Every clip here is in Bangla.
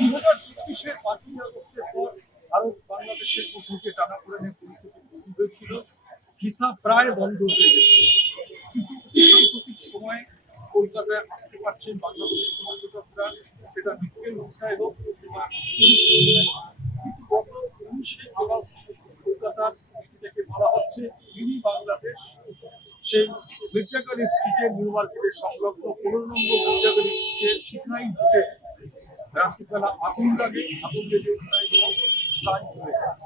2025-এর 5ই আগস্টের পর ভারত বাংলাদেশের মধ্যে টানাপোড়েনের পরিস্থিতি তৈরি হয়েছিল। ভিসা প্রায় বন্ধ হয়ে গেছে, কিন্তু অতি সাম্প্রতিক সময়ে কলকাতায় আসতে পারছেন বাংলাদেশের পর্যটকরা, সেটা মেডিকেল ভিসায় হোক কিংবা টুরিস্ট ভিসায় হোক। কিন্তু গত 19শে আগস্ট কলকাতার থেকে বলা হচ্ছে মিনি বাংলাদেশ, সেই মির্জা গালিব স্ট্রিটের নিউ মার্কেটের সংলগ্ন 15 নম্বর মির্জা গালিব স্ট্রিটের শিখনাই হোটেল রাত্রিবেলা আগুন লাগে, আগুন লেগে প্রায় 9 প্রাণ চলে যায়।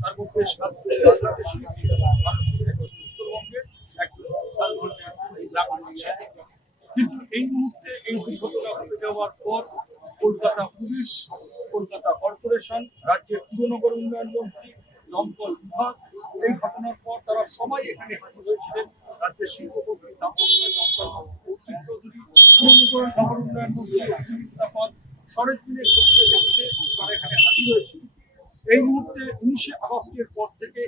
তার মধ্যে 7 জন বাংলাদেশি, উত্তরবঙ্গের একজন ঝাড়খণ্ডের নাগরিক। কিন্তু এই মুহূর্তে এই দুর্ঘটনা ঘটে যাওয়ার পর কলকাতা পুলিশ, কলকাতা কর্পোরেশন, রাজ্যের পুর নগর উন্নয়ন মন্ত্রী, দমকল বিভাগ, এই ঘটনার পর তারা সবাই এখানে হাজির হয়েছিলেন। রাজ্যের শিল্পমন্ত্রী তাপস রায়, দমকল মন্ত্রী কৌশিক চৌধুরী, পুর নগর উন্নয়ন মন্ত্রী অজিত পাল সরেজমিনের খতিয়ে দেখতে তারা এখানে হাজির হয়েছিলেন। এই মুহূর্তে 19শে আগস্টের পর থেকে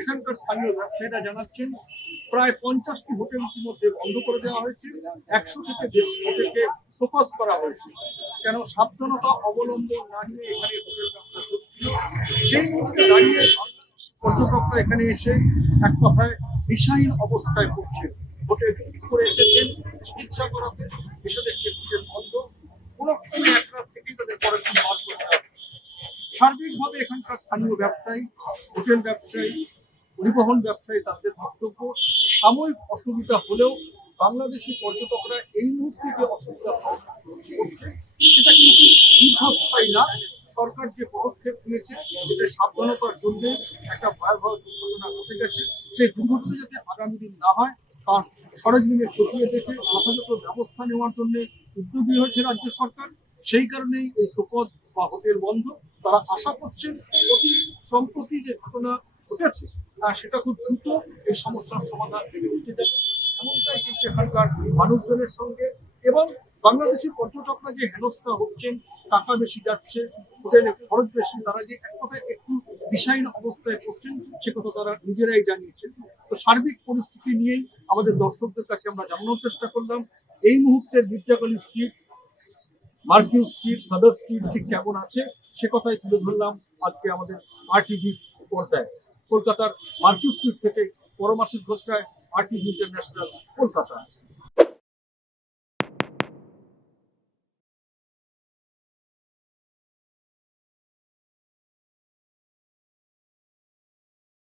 এখানকার স্থানীয় ব্যবসায়ীরা জানাচ্ছেন প্রায় 50টি হোটেল ইতিমধ্যে বন্ধ করে দেওয়া হয়েছে, 100 থেকে 150 হোটেলকে ফোকাস করা হয়েছে। কেন সাবধানতা অবলম্বন না নিয়ে এখানে হোটেল ব্যবসা চলছিল। সেই মুহূর্তে দাঁড়িয়ে পর্যটকরা এখানে এসে এক কথায় দিশাহীন অবস্থায় পড়ছেন। হোটেল করে এসেছেন চিকিৎসা করাতে, এসে দেখতে হোটেল বন্ধ, কোনো এক রাত থেকেই তাদের পরের দিন বার করতে হবে। সার্বিকভাবে এখানকার স্থানীয় ব্যবসায়ী, হোটেল ব্যবসায়ী, পরিবহন ব্যবসায়ী তাদের বক্তব্য, সাময়িক অসুবিধা হলেও বাংলাদেশি পর্যটকরা এই মুহূর্তে যে অসুবিধা করছে সেটা কিন্তু দীর্ঘস্থায়ী না। সরকার যে পদক্ষেপ নিয়েছে এতে সাবধানতার জন্য একটা ভয়াবহ দুর্ঘটনা ঘটে গেছে, সেই দুর্ঘটনা যাতে আগামী দিন না হয় তার সরেজমিনে খতিয়ে দেখে যথাযথ ব্যবস্থা নেওয়ার জন্য উদ্যোগী হয়েছে রাজ্য সরকার। সেই কারণেই এই শোকজ বা হোটেল বন্ধ। তারা আশা করছেন অতি সম্প্রতি যে ঘটনা ঘটেছে সেটা খুব দ্রুত এই সমস্যার সমাধান থেকে উঠে যাবে, এমনটাই কিন্তু এখানকার মানুষজনের সঙ্গে। এবং বাংলাদেশি পর্যটকরা যে হেনস্থা হচ্ছেন, টাকা বেশি যাচ্ছে, হোটেলে খরচ বেশি, তারা যে এক কথায় একটু দিশাহীন অবস্থায় পড়ছেন সে কথা তারা নিজেরাই জানিয়েছেন। তো সার্বিক পরিস্থিতি নিয়েই আমাদের দর্শকদের কাছে আমরা জানানোর চেষ্টা করলাম এই মুহূর্তে মির্জা গালিব স্ট্রিট, মার্কিউ স্ট্রিট, সাদার স্ট্রিট ঠিক কেমন আছে সে কথাই তুলে ধরলাম আজকে আমাদের RTV পর্দায়। কলকাতার মার্কিউ স্ট্রিট থেকে পরমাশিস ঘোষ রায়, RTV ইন্টারন্যাশনাল, কলকাতা।